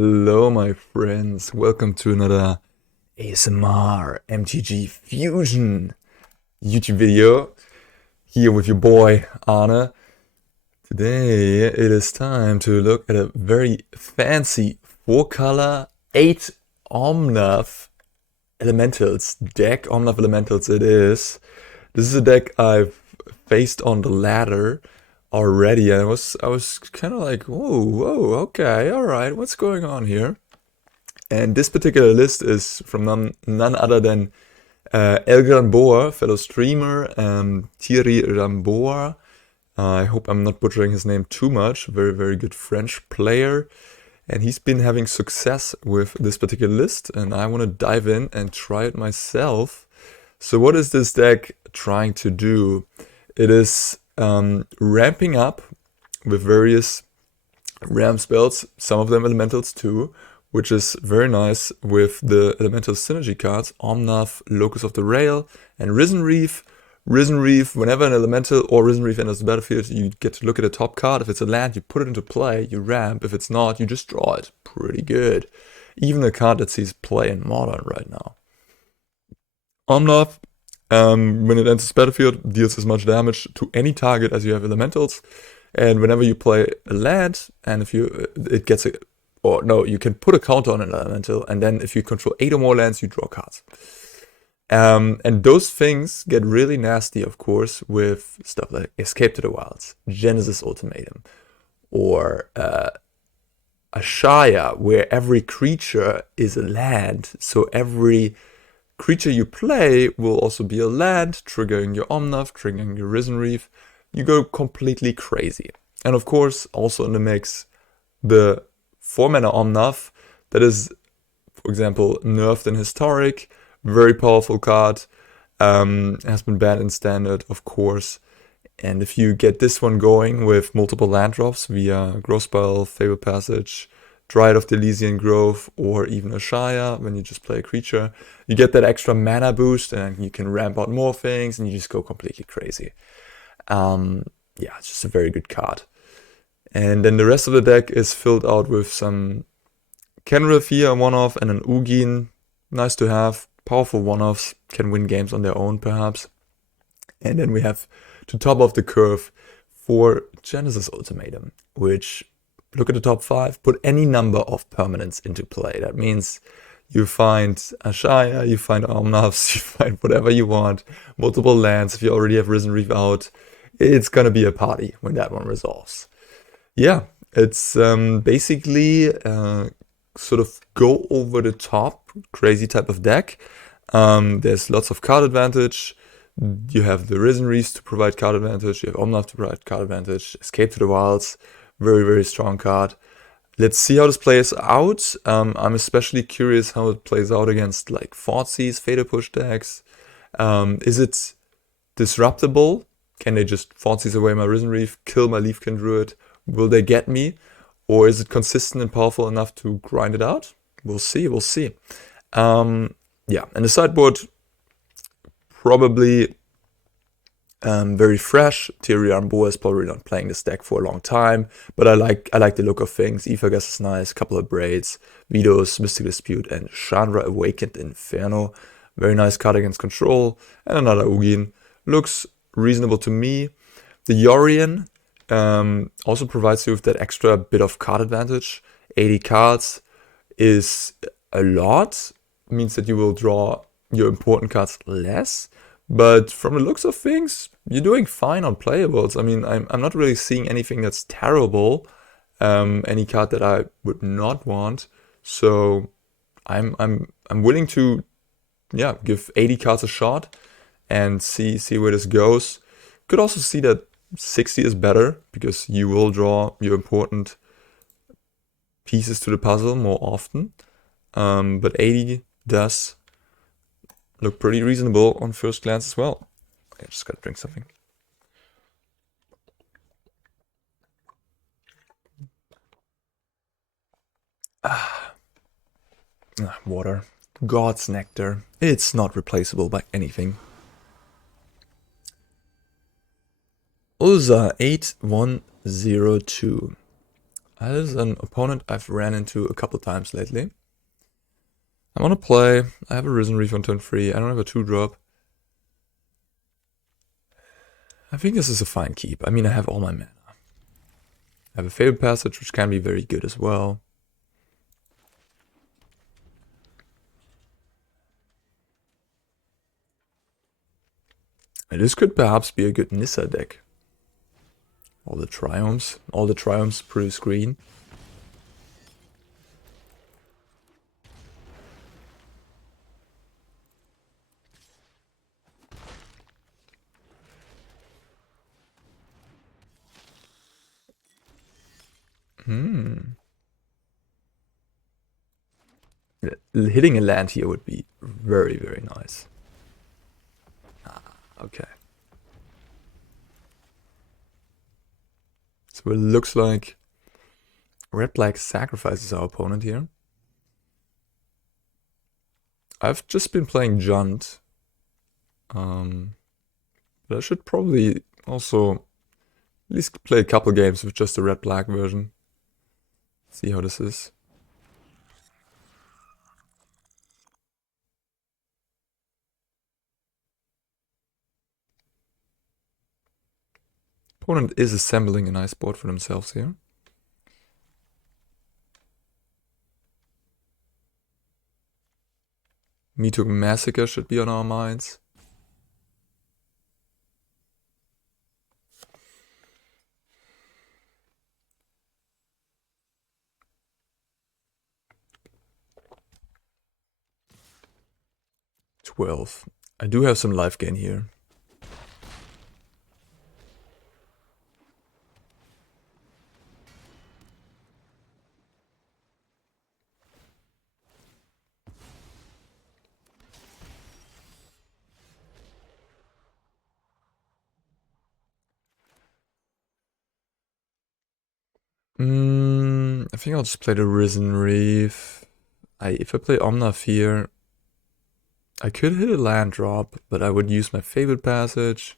Hello, my friends. Welcome to another ASMR MTG Fusion YouTube video. Here with your boy, Arne. Today, it is time to look at a very fancy 4-color 8 Omnath Elementals deck. Omnath Elementals it is. This is a deck I've faced on the ladder already, and I was kind of like, whoa, okay, all right, what's going on here? And this particular list is from none other than Elgran fellow streamer, Thierry Ramboa. I hope I'm not butchering his name too much. Very, very good French player. And he's been having success with this particular list, and I want to dive in and try it myself. So what is this deck trying to do? It is ramping up with various ramp spells, some of them elementals too, which is very nice with the elemental synergy cards, Omnath, Locus of the Rail, and Risen Reef. Risen Reef, whenever an elemental or Risen Reef enters the battlefield, you get to look at the top card. If it's a land, you put it into play, you ramp. If it's not, you just draw it. Pretty good. Even a card that sees play in Modern right now. Omnath, when it enters the battlefield, deals as much damage to any target as you have elementals. And whenever you play a land, and if it gets a, or no, you can put a counter on an elemental, and then if you control 8 or more lands, you draw cards. And those things get really nasty, of course, with stuff like Escape to the Wilds, Genesis Ultimatum, or Ashaya, where every creature is a land, so every creature you play will also be a land, triggering your Omnath, triggering your Risen Reef. You go completely crazy. And of course, also in the mix, the 4-mana Omnath, that is, for example, nerfed in Historic, very powerful card, has been banned in Standard, of course. And if you get this one going with multiple land drops via Growspell, Fabled Passage, Dryad of the Ilysian Grove, or even Ashaya, when you just play a creature, you get that extra mana boost and you can ramp out more things and you just go completely crazy. Yeah, it's just a very good card. And then the rest of the deck is filled out with some Kenrith here, one-off, and an Ugin. Nice to have. Powerful one-offs, can win games on their own perhaps. And then we have to top off the curve for Genesis Ultimatum, which, look at the top 5, put any number of permanents into play. That means you find Ashaya, you find Omnaths, you find whatever you want, multiple lands. If you already have Risen Reef out, it's gonna be a party when that one resolves. Yeah, it's basically sort of go over the top, crazy type of deck. There's lots of card advantage. You have the Risen Reefs to provide card advantage. You have Omnath to provide card advantage. Escape to the Wilds, very, very strong card. Let's see how this plays out. I'm especially curious how it plays out against like Thoughtseize, Veto push decks. Is it disruptable? Can they just Thoughtseize away my Risen Reef, kill my Leafkin Druid? Will they get me? Or is it consistent and powerful enough to grind it out? We'll see, we'll see. Yeah, and the sideboard, probably very fresh. Thierry Ramboa is probably not playing this deck for a long time, but I like the look of things. Aether Gust is nice, couple of Abrades, Veto's, Mystic Dispute, and Chandra Awakened Inferno. Very nice card against control, and another Ugin. Looks reasonable to me. The Yorion also provides you with that extra bit of card advantage. 80 cards is a lot, means that you will draw your important cards less. But from the looks of things, you're doing fine on playables. I mean, I'm not really seeing anything that's terrible. Any card that I would not want. So I'm willing to, yeah, give 80 cards a shot and see where this goes. Could also see that 60 is better because you will draw your important pieces to the puzzle more often. But 80 does look pretty reasonable on first glance as well. I just gotta drink something. Water. God's nectar. It's not replaceable by anything. Uza 8102. That is an opponent I've ran into a couple times lately. I want to play. I have a Risen Reef on turn 3. I don't have a 2-drop. I think this is a fine keep. I mean, I have all my mana. I have a Fabled Passage, which can be very good as well. And this could perhaps be a good Nissa deck. All the Triomes produce green. Hitting a land here would be very, very nice. Okay. So it looks like red-black sacrifices our opponent here. I've just been playing Junt. But I should probably also at least play a couple games with just the red-black version. See how this is. Opponent is assembling a nice board for themselves here. Me Too Massacre should be on our minds. I do have some life gain here. I think I'll just play the Risen Reef. If I play Omnath here, I could hit a land drop, but I would use my Fabled Passage.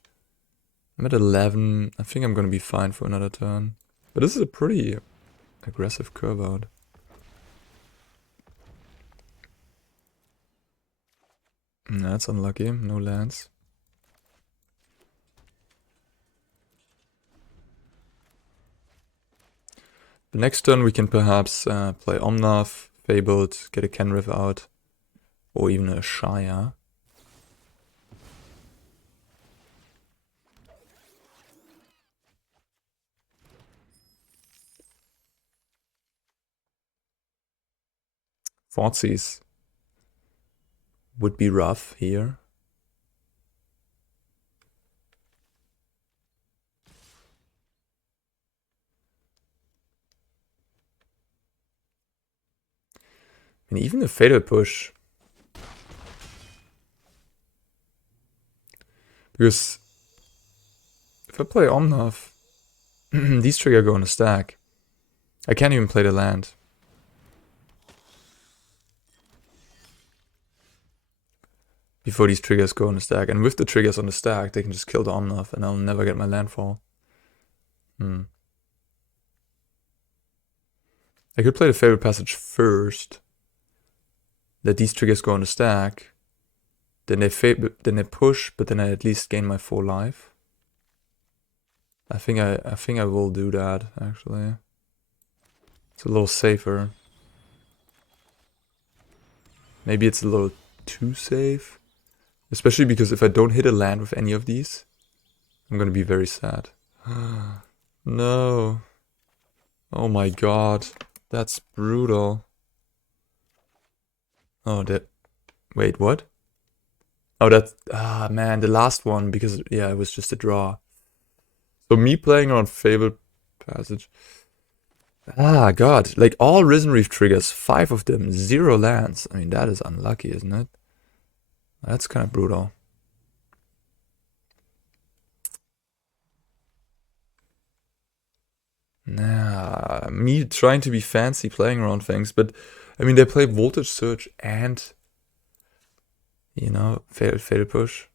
I'm at 11. I think I'm gonna be fine for another turn. But this is a pretty aggressive curve out. That's unlucky. No lands. The next turn we can perhaps play Omnath, Fabled, get a Kenrith out, or even a Ashaya. Thoughtseize would be rough here. And even a Fatal Push. Because if I play Omnath, these trigger go on a stack. I can't even play the land. Before these triggers go on the stack. And with the triggers on the stack, they can just kill the Omnath and I'll never get my landfall. I could play the Fabled Passage first. Let these triggers go on the stack. Then they push, but then I at least gain my 4 life. I think I will do that, actually. It's a little safer. Maybe it's a little too safe. Especially because if I don't hit a land with any of these, I'm gonna be very sad. No. Oh my god. That's brutal. Oh, wait, what? Oh, man, the last one, because, yeah, it was just a draw. So me playing on Fabled Passage. Ah, god, like all Risen Reef triggers, 5 of them, 0 lands. I mean, that is unlucky, isn't it? That's kind of brutal. Nah, me trying to be fancy playing around things, but I mean, they play Voltage Surge and, you know, Fatal Push.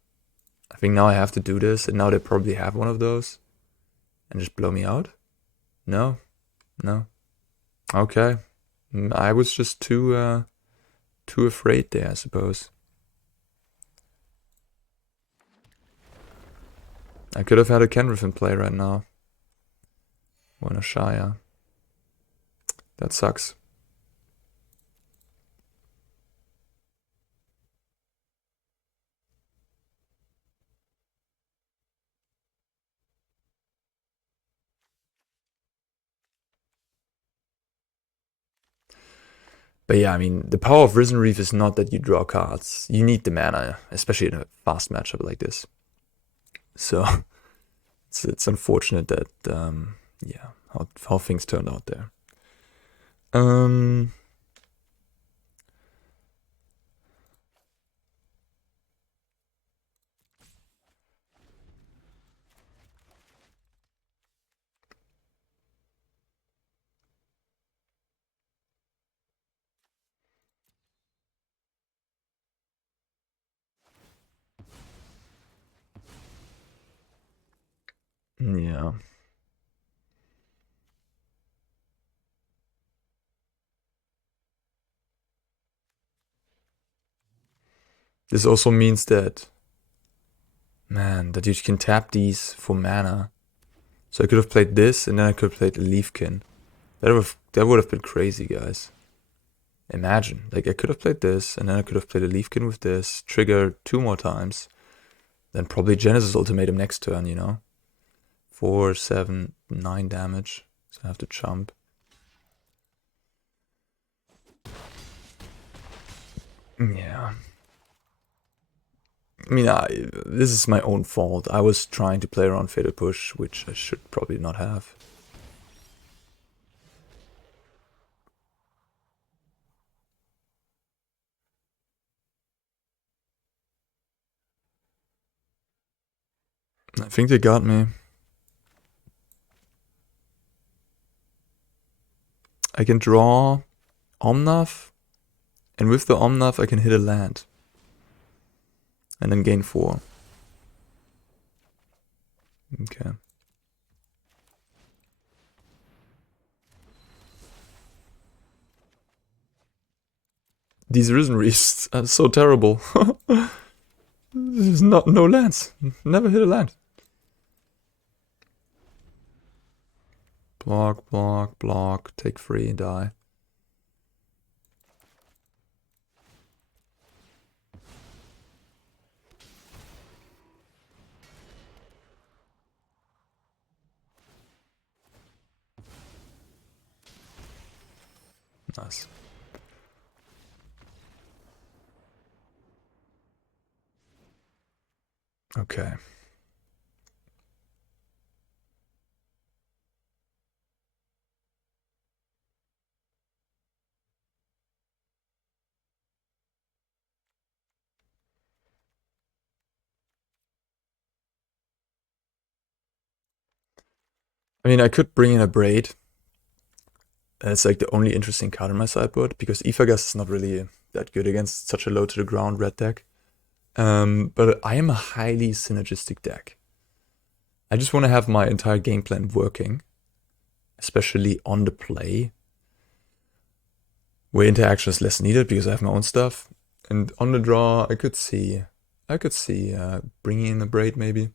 I think now I have to do this, and now they probably have one of those. And just blow me out? No. No. Okay. I was just too afraid there, I suppose. I could have had a Kenrith in play right now. Or an Ashaya. That sucks. But yeah, I mean, the power of Risen Reef is not that you draw cards. You need the mana, especially in a fast matchup like this. So it's unfortunate that yeah, how things turned out there. Yeah. This also means that, man, that you can tap these for mana. So I could have played this, and then I could have played a Leafkin. That would have been crazy, guys. Imagine, like I could have played this, and then I could have played a Leafkin with this, trigger 2 more times, then probably Genesis Ultimatum next turn, you know? 4, 7, 9 damage. So I have to jump. Yeah. I mean, this is my own fault. I was trying to play around Fatal Push, which I should probably not have. I think they got me. I can draw Omnath, and with the Omnath I can hit a land. And then gain 4. Okay. These Risen Reefs are so terrible. There's no lands. Never hit a land. Block, block, block. Take 3 and die. Nice. Okay. I mean, I could bring in Abrade. It's like the only interesting card in my sideboard, because Aether Gust is not really that good against such a low to the ground red deck. But I am a highly synergistic deck. I just want to have my entire game plan working, especially on the play, where interaction is less needed because I have my own stuff. And on the draw, I could see bringing in Abrade maybe.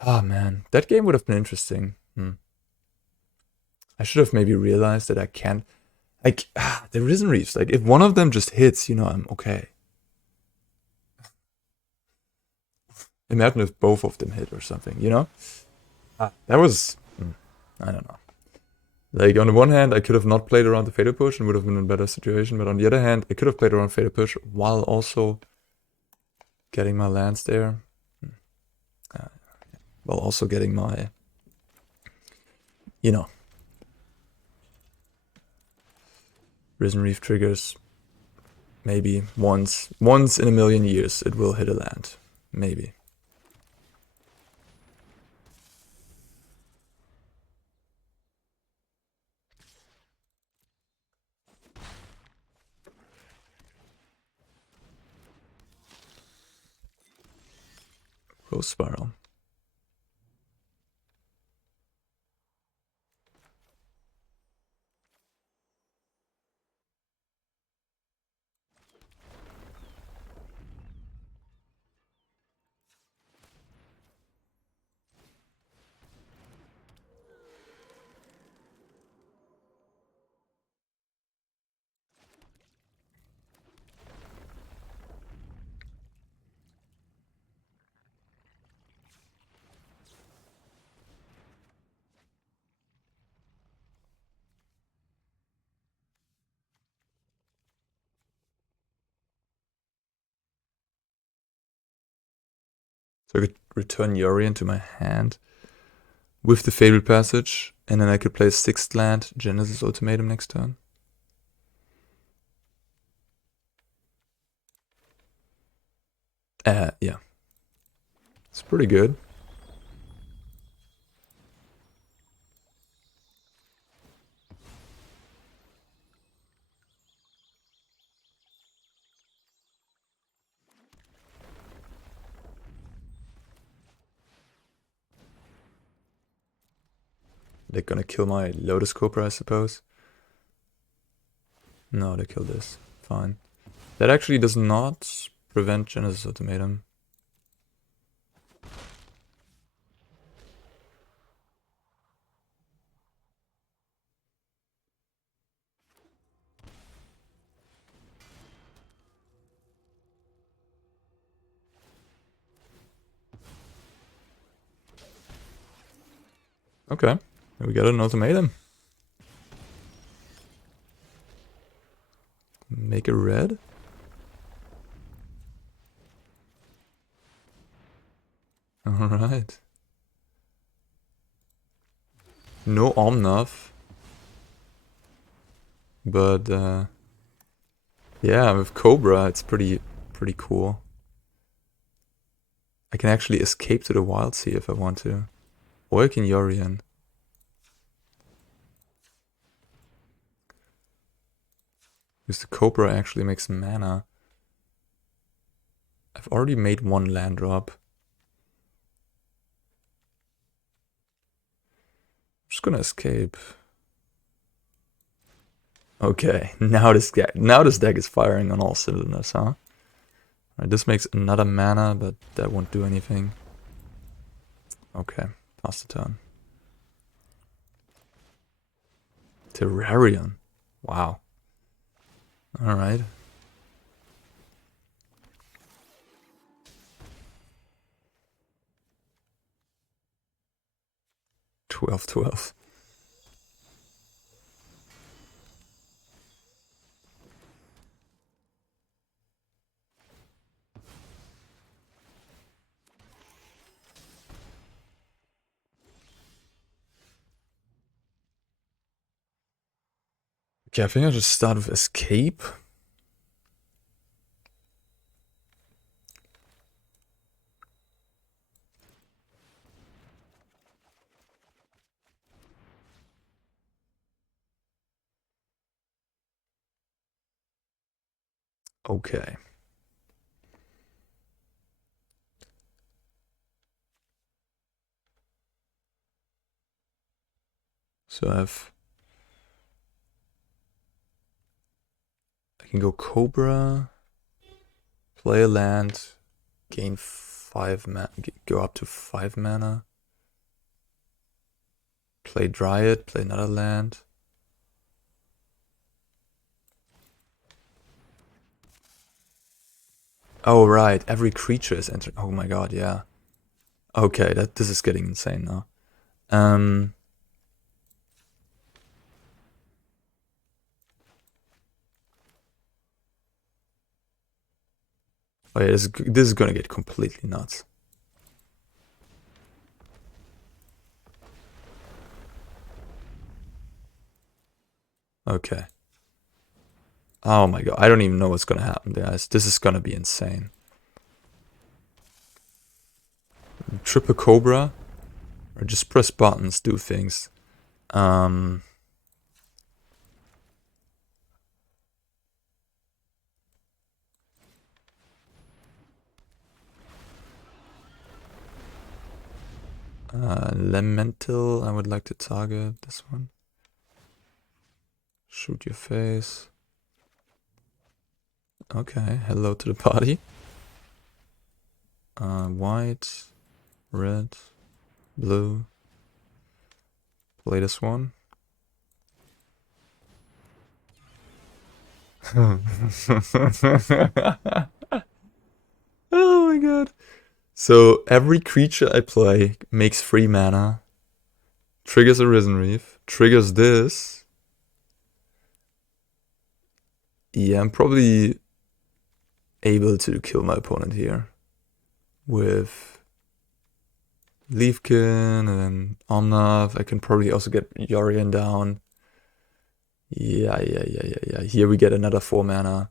Ah, man, that game would have been interesting. I should have maybe realized that I can't. Like, the Risen Reefs, like, if one of them just hits, you know, I'm okay. Imagine if both of them hit or something, you know? That was. I don't know. Like, on the one hand, I could have not played around the Fatal Push and would have been in a better situation, but on the other hand, I could have played around Fatal Push while also getting my lands there. While also getting my, you know, Risen Reef triggers. Maybe once in a million years it will hit a land. Maybe. Rose Spiral. So I could return Yorion to my hand with the Fabled Passage, and then I could play a 6th land, Genesis Ultimatum next turn. Yeah. It's pretty good. They're gonna kill my Lotus Cobra, I suppose. No, they kill this. Fine. That actually does not prevent Genesis Ultimatum. Okay, we got an ultimatum. Make a red. Alright. No Omnath. But yeah, with Cobra it's pretty cool. I can actually escape to the Wild Sea if I want to. Or I can Yorion. Because the Cobra actually makes mana. I've already made one land drop. I'm just gonna escape. Okay, now this deck is firing on all cylinders, huh? Alright, this makes another mana, but that won't do anything. Okay, pass the turn. Terrarion. Wow. Alright. 12/12. Okay, I think I'll just start with escape. Okay. So I can go Cobra, play a land, gain 5 mana, go up to 5 mana. Play Dryad, play another land. Oh right, every creature is entering. Oh my god, yeah. Okay, this is getting insane now. Oh yeah, this is gonna get completely nuts. Okay. Oh my god, I don't even know what's gonna happen, guys. This is gonna be insane. Triple Cobra, or just press buttons, do things. Elemental, I would like to target this one. Shoot your face. Okay, hello to the party. White, red, blue. Play this one. Oh my god. So every creature I play makes 3 mana, triggers a Risen Reef, triggers this. Yeah, I'm probably able to kill my opponent here with Leafkin, and then Omnath. I can probably also get Yorion down. Yeah. Here we get another 4 mana.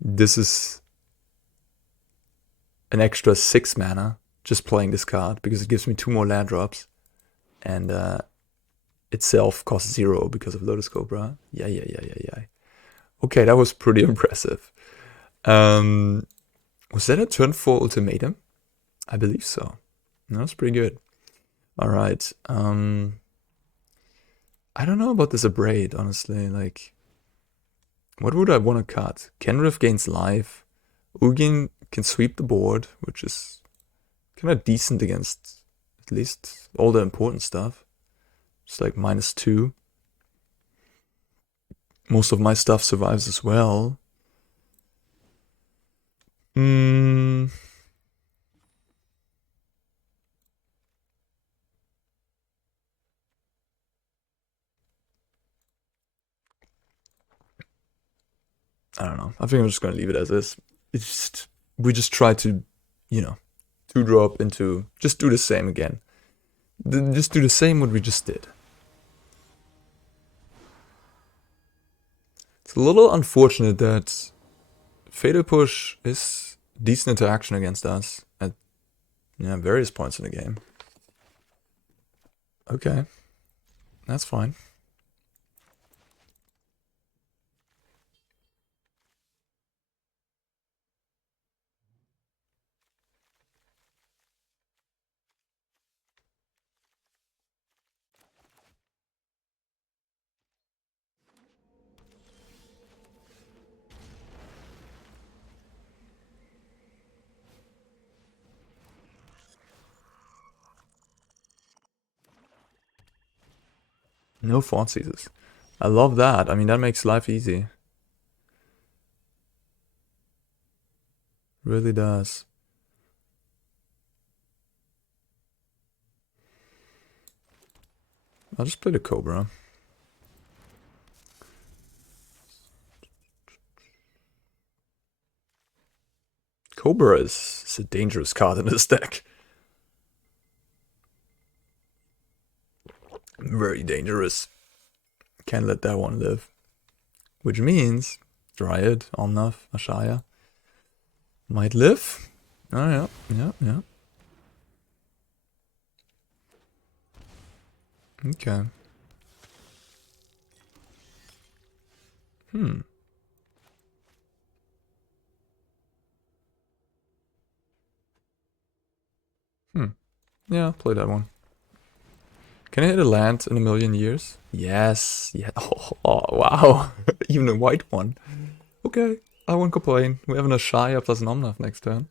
This is an extra 6 mana just playing this card because it gives me 2 more land drops. And itself costs 0 because of Lotus Cobra. Yeah. Okay, that was pretty impressive. Was that a turn 4 ultimatum? I believe so. That was pretty good. Alright. I don't know about this Abrade, honestly. Like, what would I want to cut? Kenrith gains life. Ugin can sweep the board, which is kind of decent against at least all the important stuff. It's like -2. Most of my stuff survives as well. I don't know. I think I'm just gonna leave it as is. We just try to, 2-drop into, just do the same again. Just do the same what we just did. It's a little unfortunate that Fatal Push is decent interaction against us at various points in the game. Okay, that's fine. No font seizes. I love that. I mean, that makes life easy. Really does. I'll just play the Cobra. Cobra is a dangerous card in this deck. Very dangerous. Can't let that one live. Which means Dryad, Omnath, Ashaya might live. Oh yeah. Okay. Yeah, play that one. Can I hit a land in a million years? Yes. Yeah. Oh wow. Even a white one. Okay. I won't complain. We have an Ashaya plus an Omnath next turn.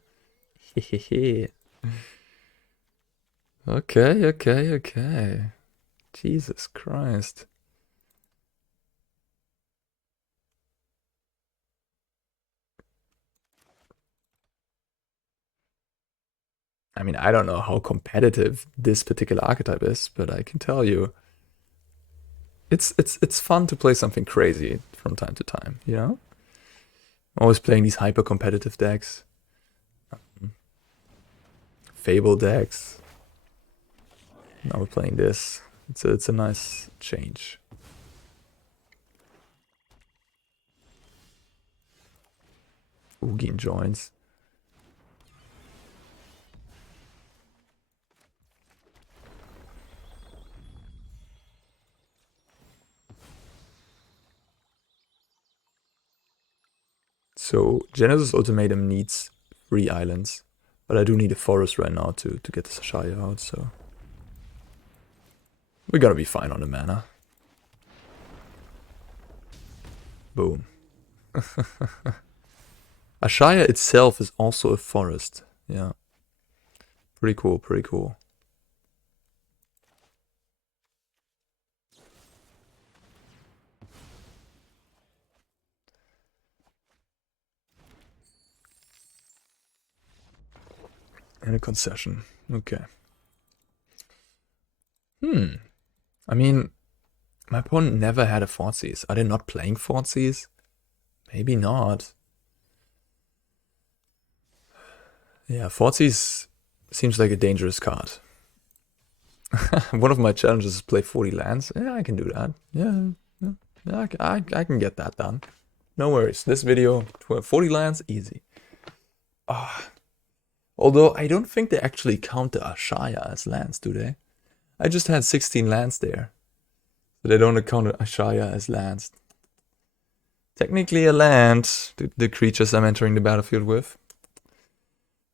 Hehehe. Okay. Jesus Christ. I mean, I don't know how competitive this particular archetype is, but I can tell you, it's fun to play something crazy from time to time, you know? Always playing these hyper competitive decks. Fable decks. Now we're playing this. It's a nice change. Ugin joins. So Genesis Ultimatum needs 3 islands, but I do need a forest right now to get the Ashaya out, so we're gonna be fine on the mana. Boom. Ashaya itself is also a forest. Yeah. Pretty cool. And a concession. Okay. I mean, my opponent never had a Thoughtseize. Are they not playing Thoughtseize? Maybe not. Yeah, Thoughtseize Seems like a dangerous card. One of my challenges is play 40 lands. Yeah, I can do that. Yeah, I can get that done. No worries. This video, 40 lands, easy. Although I don't think they actually count the Ashaya as lands, do they? I just had 16 lands there. So they don't count Ashaya as lands. Technically a land, the creatures I'm entering the battlefield with.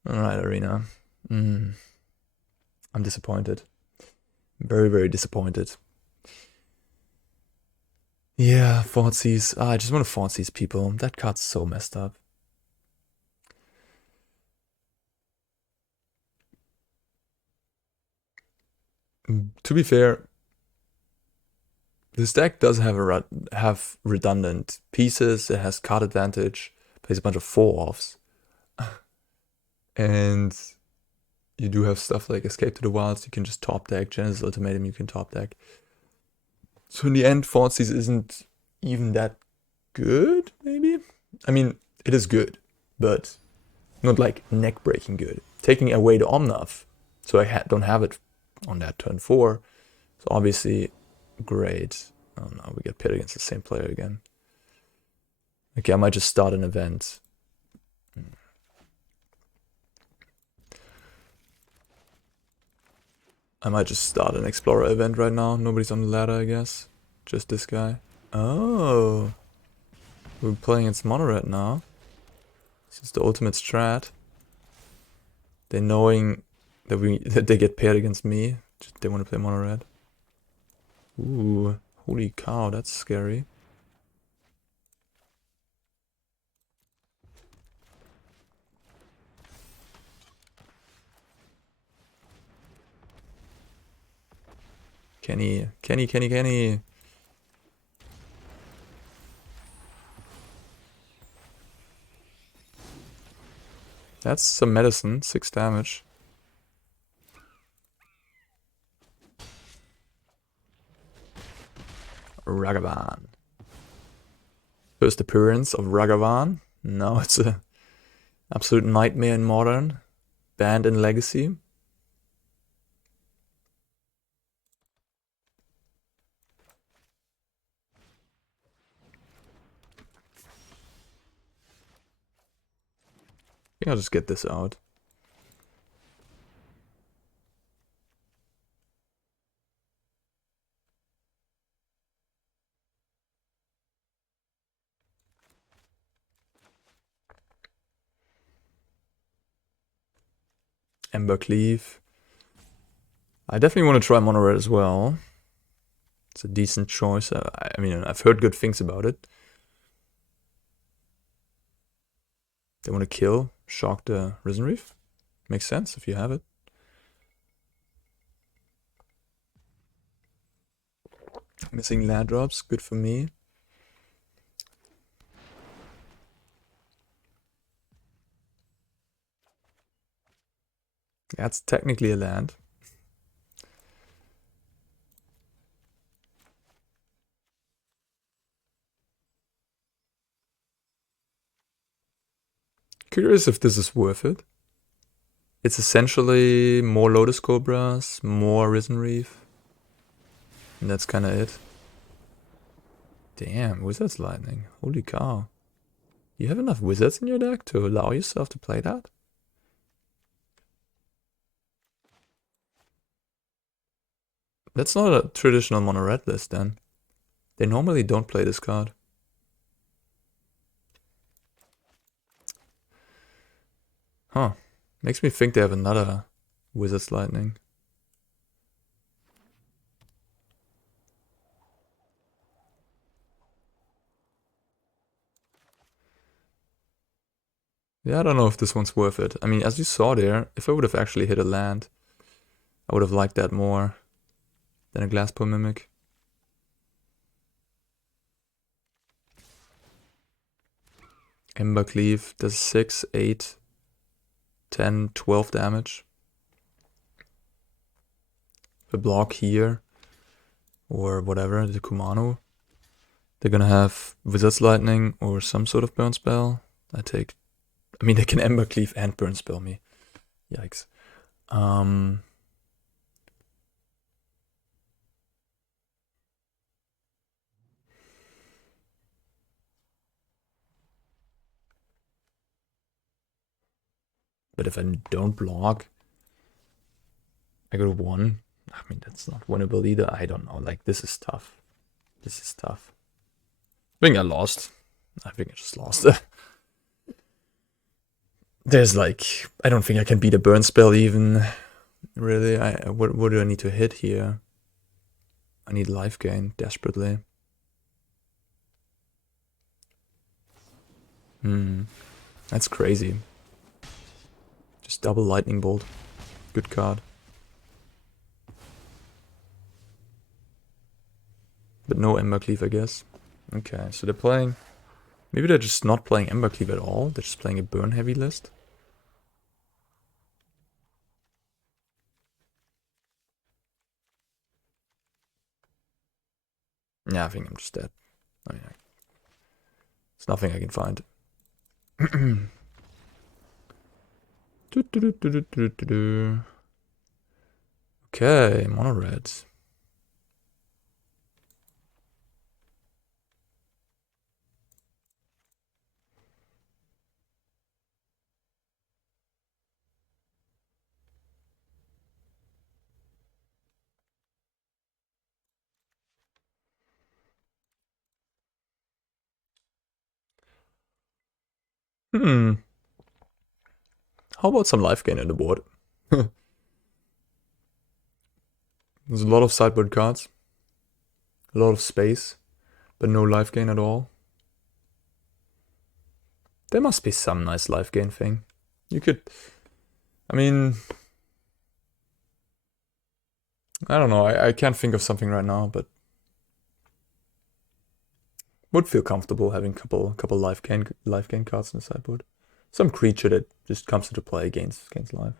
Alright, Arena. I'm disappointed. Very, very disappointed. Yeah, Thoughtseize. I just want to Thoughtseize people. That card's so messed up. To be fair, this deck does have redundant pieces. It has card advantage. Plays a bunch of 4-offs. And you do have stuff like Escape to the Wilds. You can just top deck. Genesis Ultimatum you can top deck. So in the end, Thoughtseize isn't even that good, maybe? I mean, it is good, but not like neck-breaking good. Taking away the Omnath, so I don't have it on that turn 4. So obviously, great. Oh no, we get pit against the same player again. Okay, I might just start an event. I might just start an Explorer event right now. Nobody's on the ladder, I guess. Just this guy. Oh. We're playing against Mono Red now. This is the ultimate strat. They're knowing that they get paired against me. They want to play Mono Red. Ooh. Holy cow, that's scary. Kenny. That's some medicine, 6 damage. Ragavan. First appearance of Ragavan. Now it's a absolute nightmare in Modern. Banned in Legacy. I think I'll just get this out. Ember Cleave. I definitely want to try Mono Red as well. It's a decent choice. I mean, I've heard good things about it. They want to kill, shock the Risen Reef. Makes sense if you have it. Missing land drops, good for me. That's technically a land. Curious if this is worth it. It's essentially more Lotus Cobras, more Risen Reef. And that's kind of it. Damn, Wizard's Lightning. Holy cow. You have enough wizards in your deck to allow yourself to play that? That's not a traditional mono red list then. They normally don't play this card. Huh. Makes me think they have another Wizard's Lightning. Yeah, I don't know if this one's worth it. I mean, as you saw there, if I would have actually hit a land, I would have liked that more than a Glasspool Mimic. Ember Cleave does 6, 8, 10, 12 damage. The block here, or whatever, the Kumano. They're gonna have Wizard's Lightning or some sort of burn spell. I mean, they can Ember Cleave and burn spell me. Yikes. But if I don't block, I go to 1. I mean, that's not winnable either. I don't know. Like, this is tough. This is tough. I think I lost. I think I just lost. There's like, I don't think I can beat a burn spell even. Really, what do I need to hit here? I need life gain desperately. That's crazy. Just double lightning bolt. Good card. But no Embercleave, I guess. Okay, so they're playing... Maybe they're just not playing Embercleave at all. They're just playing a burn heavy list. Yeah, I think I'm just dead. I mean, there's nothing I can find. Okay, mono reds. How about some life gain on the board? There's a lot of sideboard cards. A lot of space, but no life gain at all. There must be some nice life gain thing. You could... I mean... I don't know, I can't think of something right now, but... Would feel comfortable having couple life gain cards in the sideboard. Some creature that just comes into play gains life.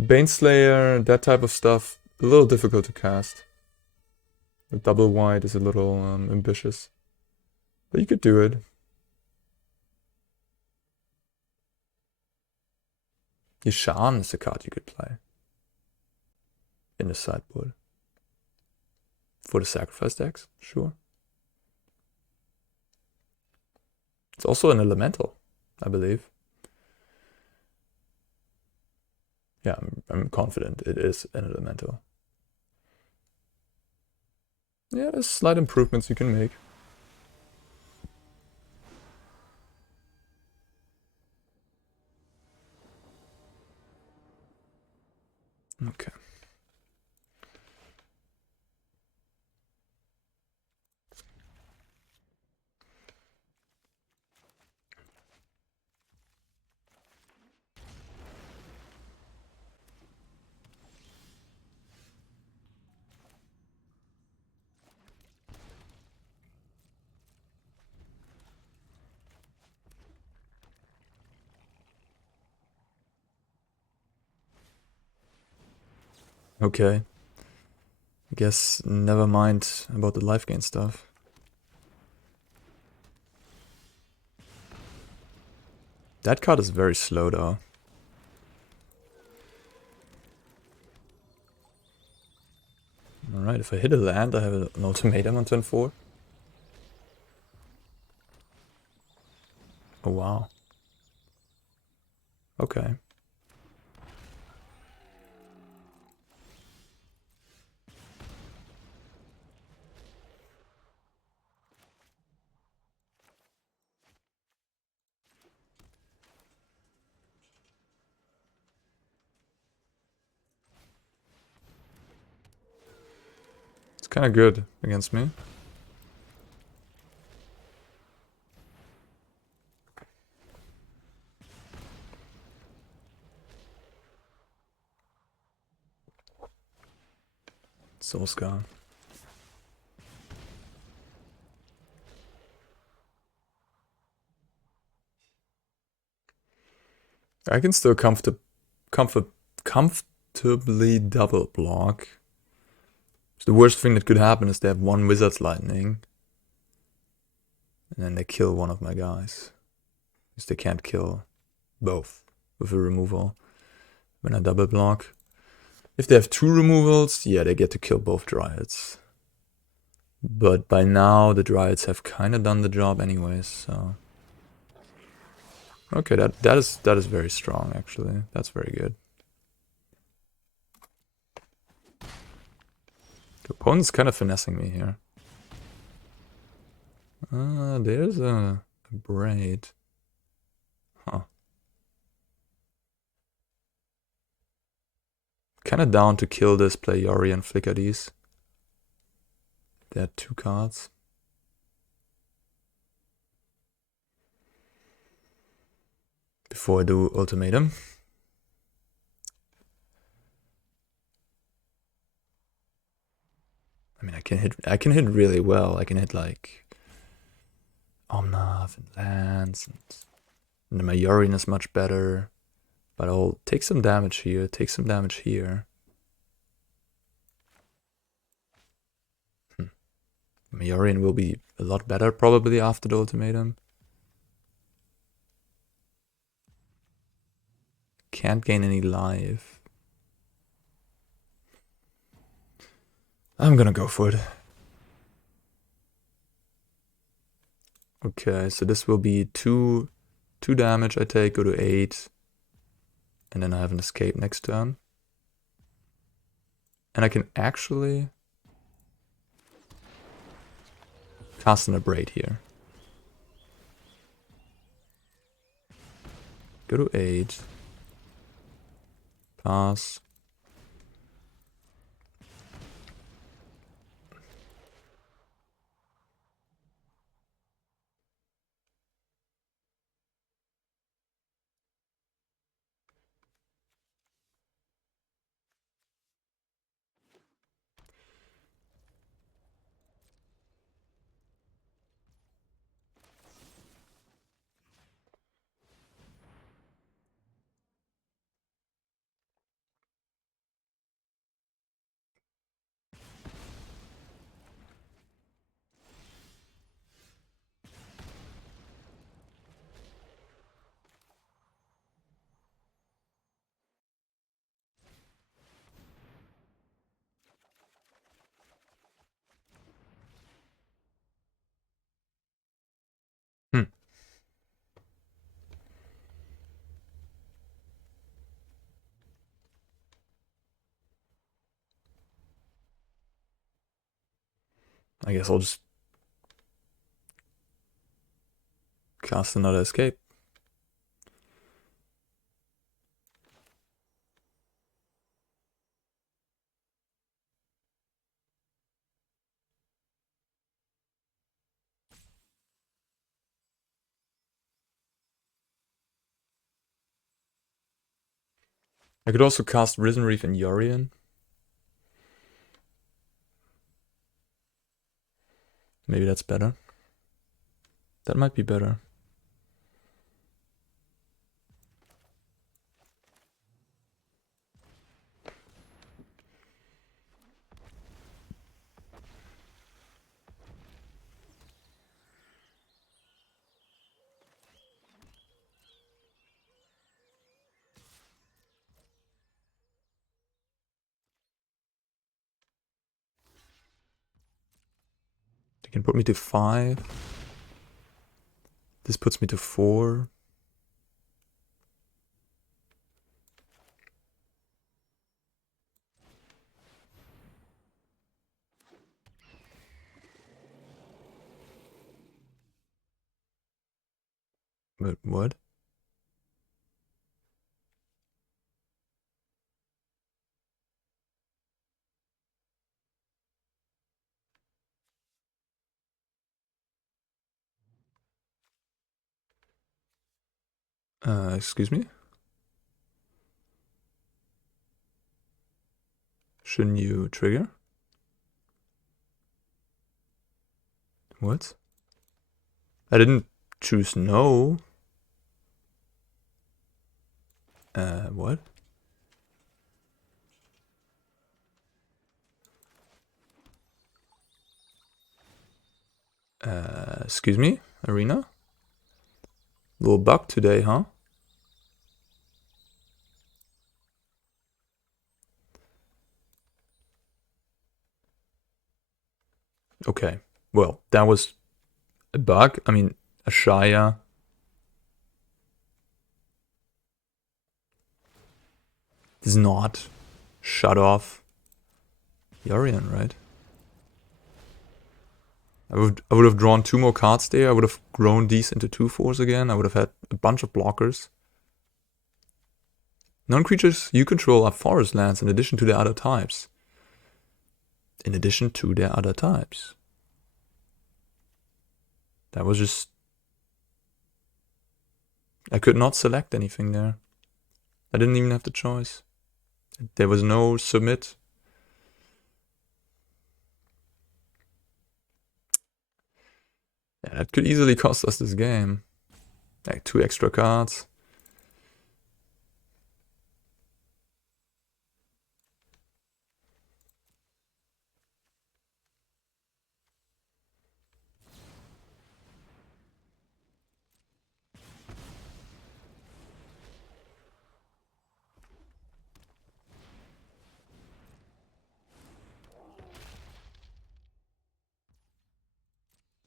Baneslayer, that type of stuff, a little difficult to cast. The double white is a little ambitious. But you could do it. Yishan is a card you could play. In the sideboard. For the sacrifice decks, sure. It's also an elemental, I believe. Yeah, I'm confident it is an elemental. Yeah, there's slight improvements you can make. Okay. Okay. I guess never mind about the life gain stuff. That card is very slow though. Alright, if I hit a land, I have an ultimatum on turn 4. Oh wow. Okay. It's kind of good against me. Soulscar. I can still comfortably double block. So the worst thing that could happen is they have one Wizard's Lightning. And then they kill one of my guys. Because they can't kill both with a removal when I double block. If they have 2 removals, yeah, they get to kill both Dryads. But by now, the Dryads have kind of done the job anyways, so... Okay, that is very strong, actually. That's very good. The opponent's kind of finessing me here. There's a Abrade. Huh. Kind of down to kill this, play Yorion, flicker these. They had 2 cards. Before I do Ultimatum. I mean, I can hit really well. I can hit like Omnath and lands, and then my Yorion is much better. But I'll take some damage here, take some damage here. My Yorion will be a lot better probably after the Ultimatum. Can't gain any life. I'm gonna go for it. Okay, so this will be 2 damage I take, go to 8. And then I have an escape next turn. And I can actually cast an Abrade here. Go to 8. Pass. I guess I'll just cast another escape. I could also cast Risen Reef and Yorion. Maybe that's better. That might be better. They can put me to 5. This puts me to 4. But what? Excuse me? Shouldn't you trigger? What? I didn't choose no. What? Excuse me, Arena? Little bug today, huh? Okay, well, that was a bug. I mean, Ashaya. Is not shut off Yorion, right? I would have drawn 2 more cards there. I would have grown these into 2/4s again. I would have had a bunch of blockers. Non-creatures you control are forest lands in addition to their other types. In addition to their other types. That was just... I could not select anything there. I didn't even have the choice. There was no submit. Yeah, that could easily cost us this game. Like 2 extra cards.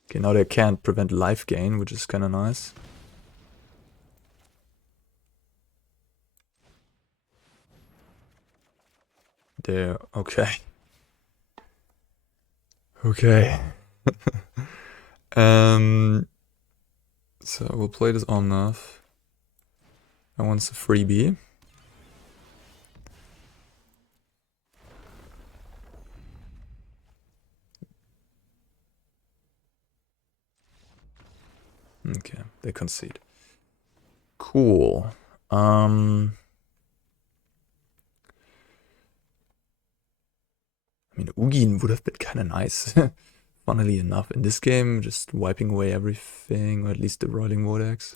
Okay, now they can't prevent life gain, which is kind of nice. There, okay. Okay. So we'll play this Omnath. I want a freebie. Okay, they concede. Cool. I mean, Ugin would have been kind of nice, funnily enough, in this game, just wiping away everything, or at least the Roiling Vortex.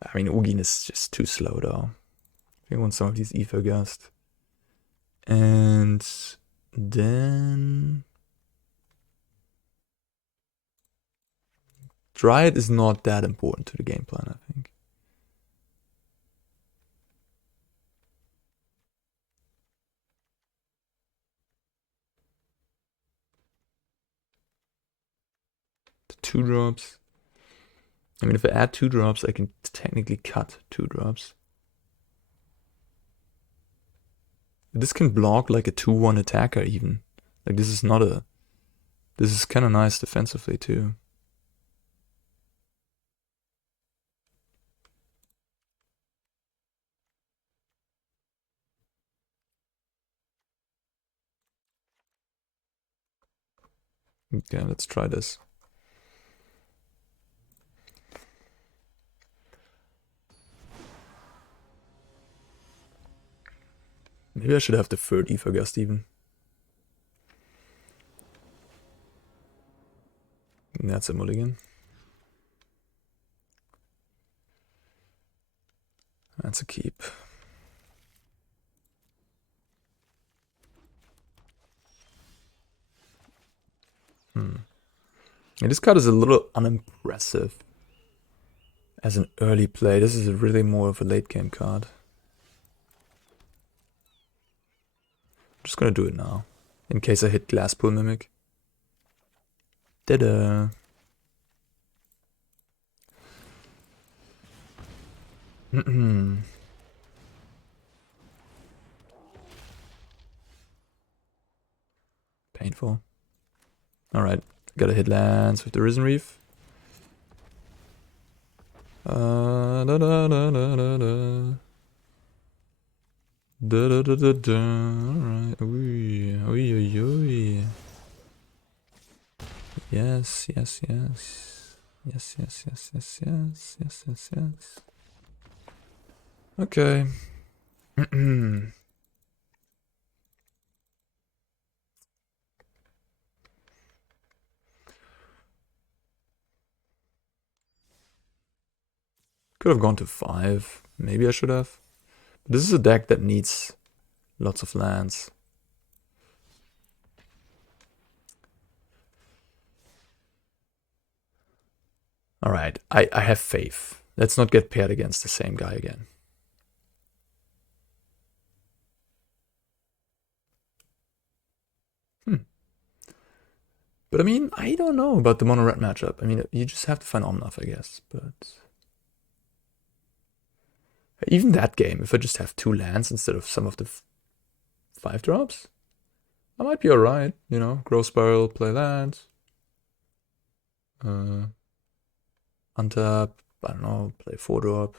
I mean, Ugin is just too slow, though. I want some of these Aether Gust. And then... Dryad is not that important to the game plan, I think. The 2-drops. I mean, if I add 2-drops, I can technically cut 2-drops. This can block like a 2/1 attacker even. Like this is not a... This is kind of nice defensively too. Okay, let's try this. Maybe I should have the 3rd Aether Gust even. That's a mulligan. That's a keep. Yeah, this card is a little unimpressive as an early play. This is really more of a late game card. I'm just gonna do it now, in case I hit Glasspool Mimic. Ta-da! Painful. Alright, gotta hit lands with the Risen Reef. Da da da da da da. Da da da da da. Alright. Oi. Yes. Yes. Okay. Could have gone to 5. Maybe I should have. But this is a deck that needs lots of lands. Alright, I have faith. Let's not get paired against the same guy again. But I mean, I don't know about the mono-red matchup. I mean, you just have to find Omnath, I guess. But even that game, if I just have 2 lands instead of some of the 5 drops, I might be alright. You know, grow spiral, play lands. Untap, I don't know, play 4 drop.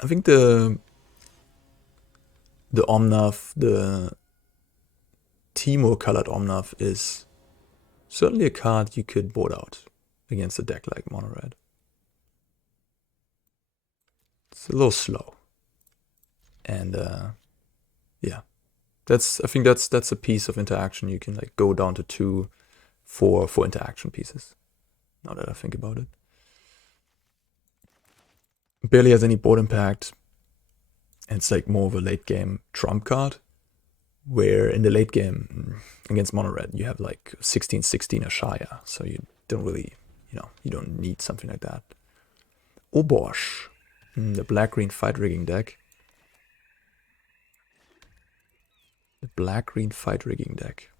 I think the Omnath, the Timur colored Omnath is certainly a card you could board out against a deck like mono red. It's a little slow. And yeah. I think that's a piece of interaction you can like go down to 2 for interaction pieces. Now that I think about it. Barely has any board impact. And it's like more of a late game trump card. Where in the late game against mono red you have like 16/16 Ashaya, so you don't really, you don't need something like that. Obosh, the black-green fight rigging deck. The black-green fight rigging deck.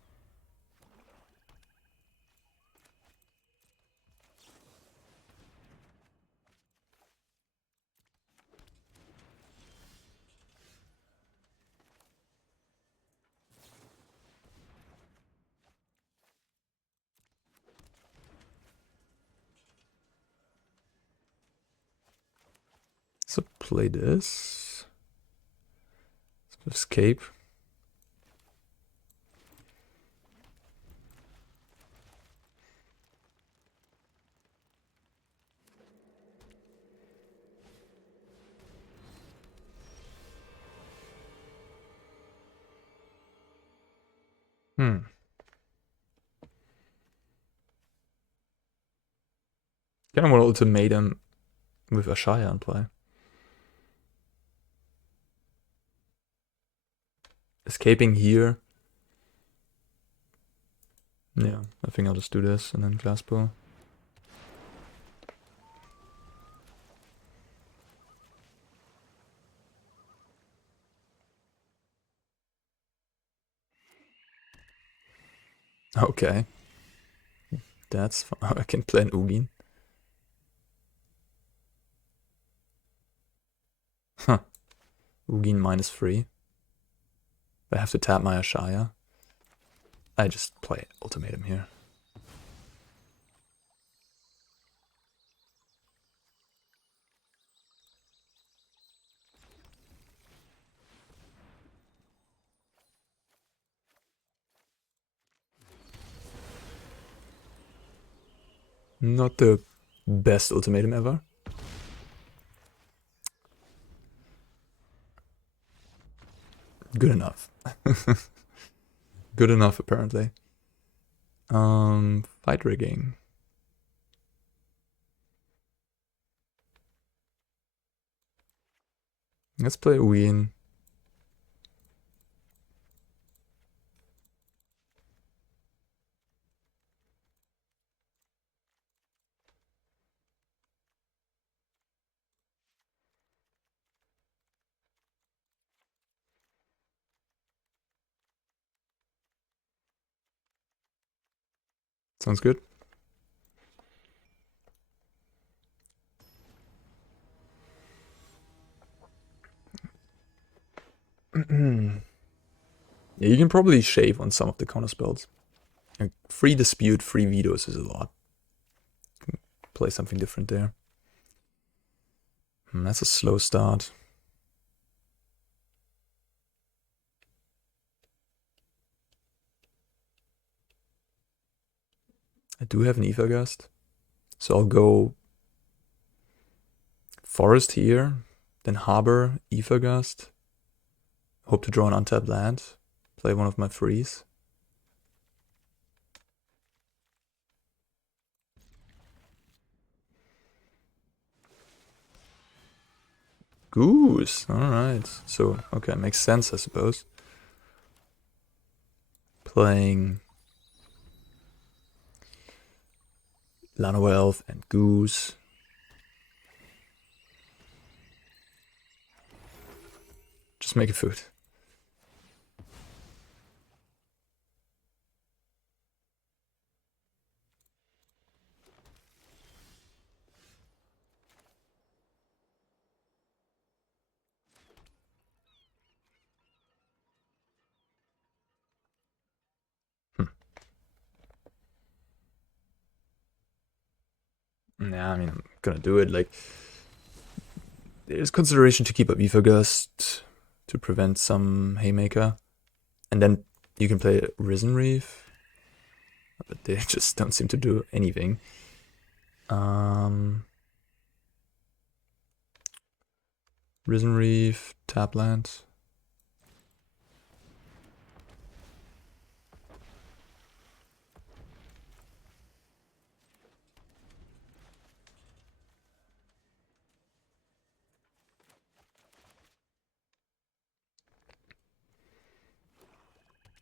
So play this. Escape. Kind of want to ultimatum with Ashaya in play. Escaping here. Yeah, I think I'll just do this and then Glasspool. Okay. That's fine. I can play an Ugin. Huh. Ugin -3. I have to tap my Ashaya. I just play ultimatum here. Not the best ultimatum ever. Good enough. Good enough, apparently. Fight rigging. Let's play Ugin. Sounds good. Yeah, you can probably shave on some of the counter spells. Like, free dispute, free vetoes is a lot. Play something different there. That's a slow start. I do have an Aether Gust, so I'll go Forest here, then Harbor, Aether Gust. Hope to draw an untapped land, play one of my frees. Goose, alright. So, okay, makes sense, I suppose. playing Lano Elf and Goose. Just make a food. Yeah, I mean, I'm gonna do it. Like, there's consideration to keep up Aether Gust to prevent some Haymaker. And then you can play Risen Reef. But they just don't seem to do anything. Risen Reef, tap land.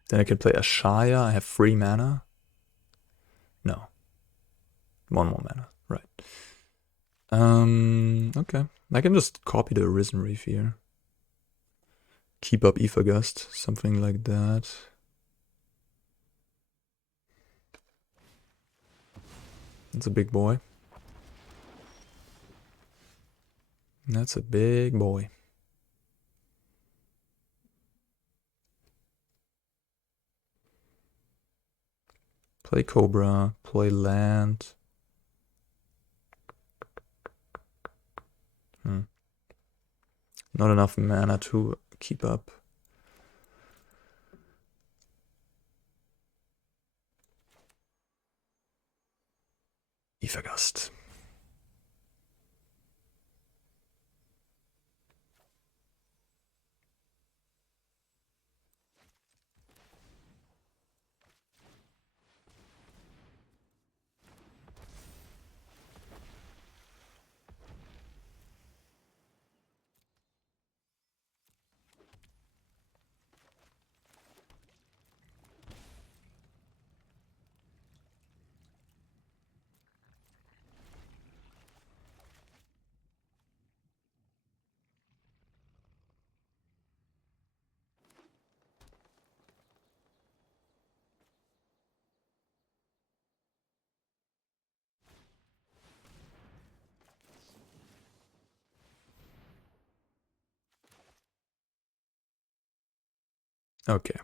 Then I can play Ashaya. I have 3 mana. No. 1 more mana. Right. Okay. I can just copy the Risen Reef here. Keep up Aether Gust. Something like that. That's a big boy. That's a big boy. Play Cobra, play land. Not enough mana to keep up. Aether Gust. Okay.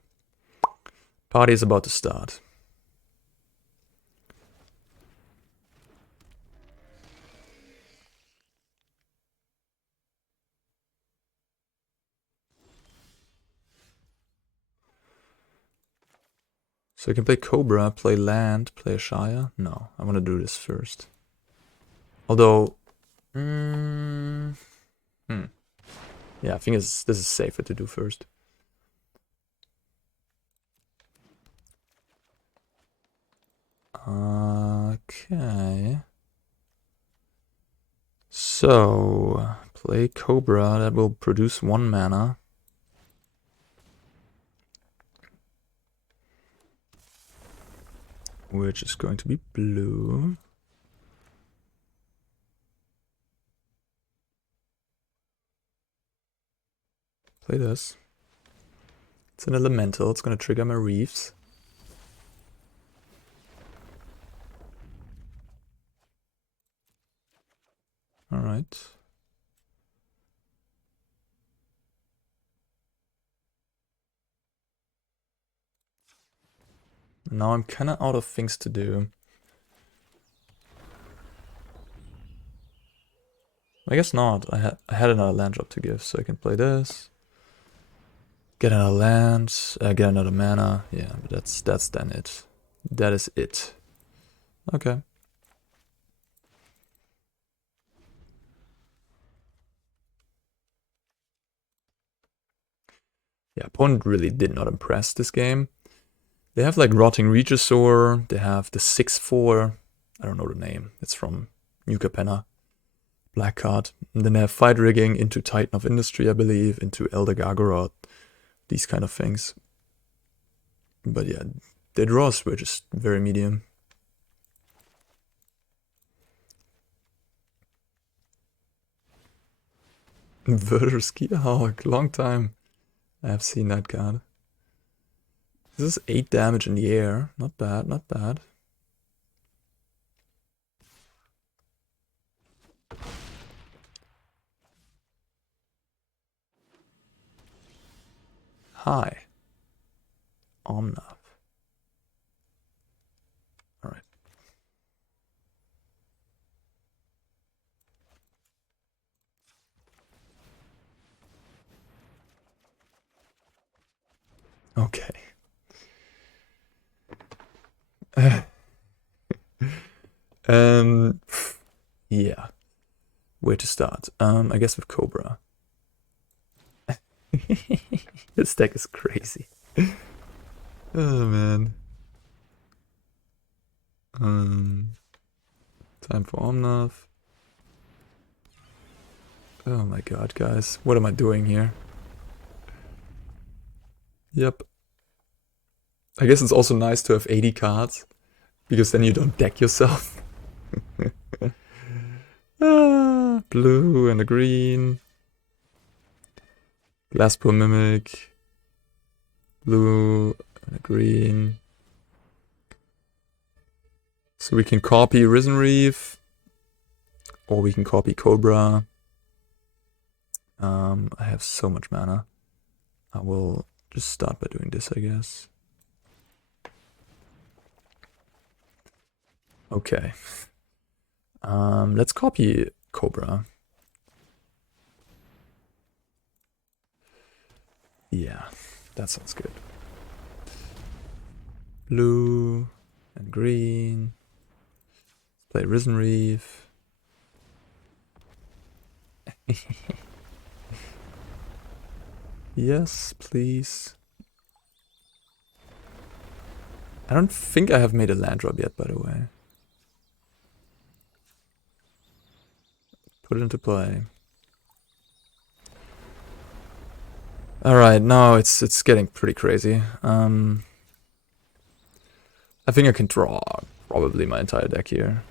Party is about to start. So I can play Cobra, play land, play Ashaya. No, I want to do this first. Although, yeah, I think this is safer to do first. Okay. So, play Cobra, that will produce 1 mana. Which is going to be blue. Play this. It's an elemental, it's gonna trigger my reefs. Alright. Now I'm kinda out of things to do. I guess not. I had another land drop to give, so I can play this. Get another land, get another mana. Yeah, but that's then it. That is it. Okay. Yeah, opponent really did not impress this game. They have like Rotting Regisaur, they have the 6/4, I don't know the name, it's from New Capenna, black card. And then they have Fight Rigging into Titan of Industry, I believe, into Elder Gargoroth, these kind of things. But yeah, their draws were just very medium. Verderski, oh, long time I have seen that card. This is 8 damage in the air. Not bad, not bad. Hi. Omnath. Alright. Okay. Yeah. Where to start? I guess with Cobra. This deck is crazy. Oh man. Time for Omnath. Oh my god, guys. What am I doing here? Yep. I guess it's also nice to have 80 cards, because then you don't deck yourself. Blue and a green. Glasspool Mimic. Blue and a green. So we can copy Risen Reef. Or we can copy Cobra. I have so much mana. I will just start by doing this, I guess. Okay. Let's copy Cobra. Yeah, that sounds good. Blue and green. Play Risen Reef. Yes, please. I don't think I have made a land drop yet, by the way. Put it into play. Alright, now it's getting pretty crazy. I think I can draw probably my entire deck here.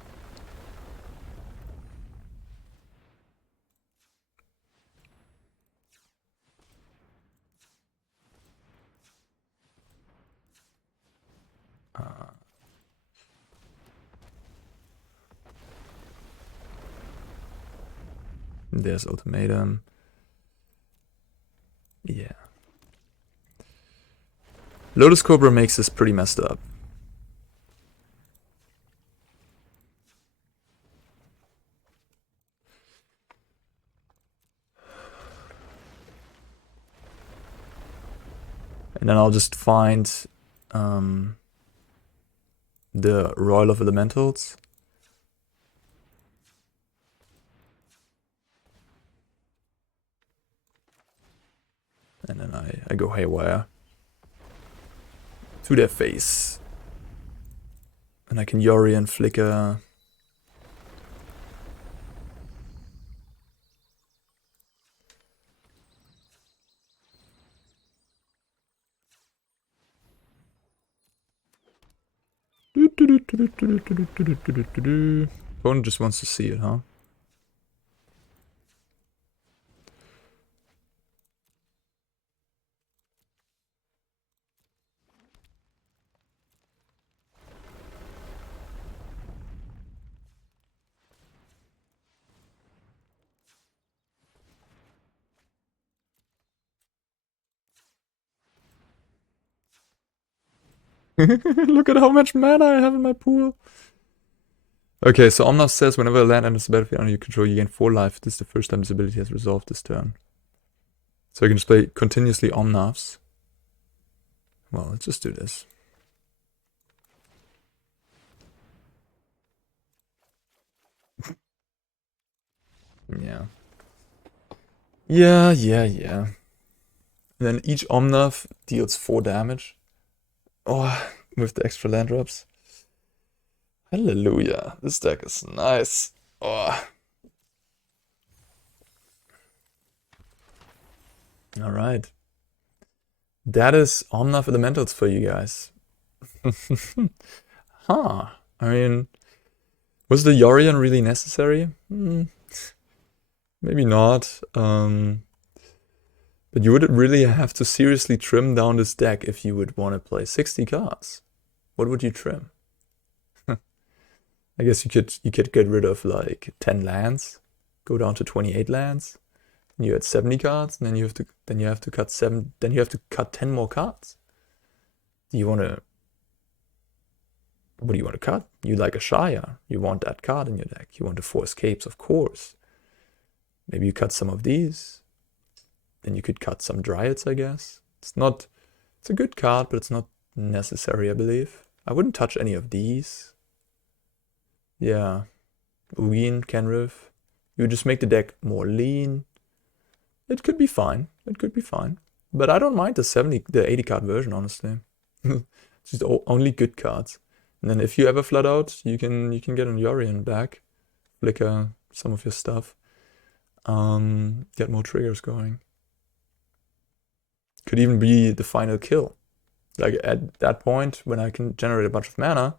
There's Ultimatum. Yeah. Lotus Cobra makes this pretty messed up. And then I'll just find the Roil of Elementals. And then I go haywire to their face. And I can Yorion flicker. Opponent just wants to see it, huh? Look at how much mana I have in my pool. Okay, so Omnath says whenever a land enters the battlefield under your control, you gain 4 life. This is the first time this ability has resolved this turn. So I can just play continuously Omnaths. Well, let's just do this. Yeah. Yeah. And then each Omnath deals 4 damage. Oh, with the extra land drops. Hallelujah. This deck is nice. Oh. Alright. that is Omnath Elementals for you guys. Huh. I mean, was the Yorion really necessary? Maybe not. But you would really have to seriously trim down this deck if you would want to play 60 cards. What would you trim? I guess you could get rid of like 10 lands, go down to 28 lands, and you had 70 cards, and then you have to cut 10 more cards. What do you want to cut? You like Ashaya. You want that card in your deck. You want the 4 escapes, of course. Maybe you cut some of these. Then you could cut some Dryads, I guess. It's a good card, but it's not necessary, I believe. I wouldn't touch any of these. Yeah. Ugin, Kenrith. You just make the deck more lean. It could be fine. It could be fine. But I don't mind the 80 card version, honestly. It's just only good cards. And then if you ever flood out, you can get an Yorion back. Flicker some of your stuff. Get more triggers going. Could even be the final kill. Like at that point, when I can generate a bunch of mana,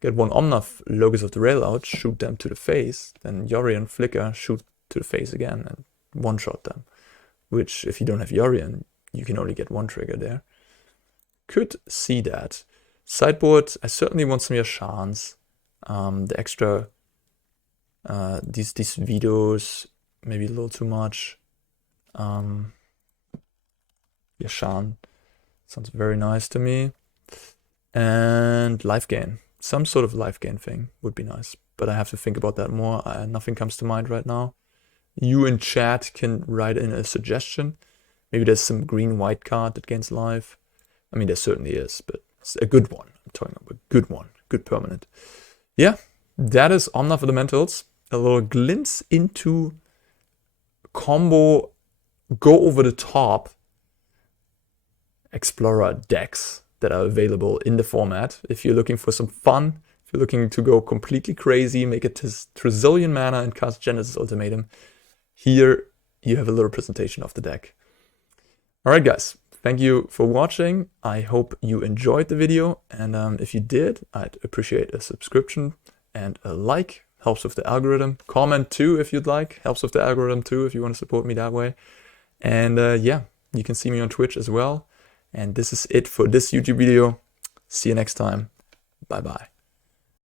get one Omnath Locus of the Rail out, shoot them to the face, then Yorion Flicker, shoot to the face again, and one-shot them. Which, if you don't have Yorion, you can only get one trigger there. Could see that. Sideboard, I certainly want some Yashans. The extra, these Vetoes, maybe a little too much. Yashan sounds very nice to me. And life gain. Some sort of life gain thing would be nice. But I have to think about that more. Nothing comes to mind right now. You in chat can write in a suggestion. Maybe there's some green-white card that gains life. I mean, there certainly is, but it's a good one. I'm talking about a good one. Good permanent. Yeah, that is Omnath Elementals. A little glimpse into combo, go over the top Explorer decks that are available in the format. If you're looking for some fun, if you're looking to go completely crazy, make a Trizillion mana and cast Genesis Ultimatum, here you have a little presentation of the deck. Alright guys, thank you for watching. I hope you enjoyed the video, and if you did, I'd appreciate a subscription and a like. Helps with the algorithm. Comment too if you'd like. Helps with the algorithm too if you want to support me that way. And yeah, you can see me on Twitch as well. And this is it for this YouTube video. See you next time. Bye bye.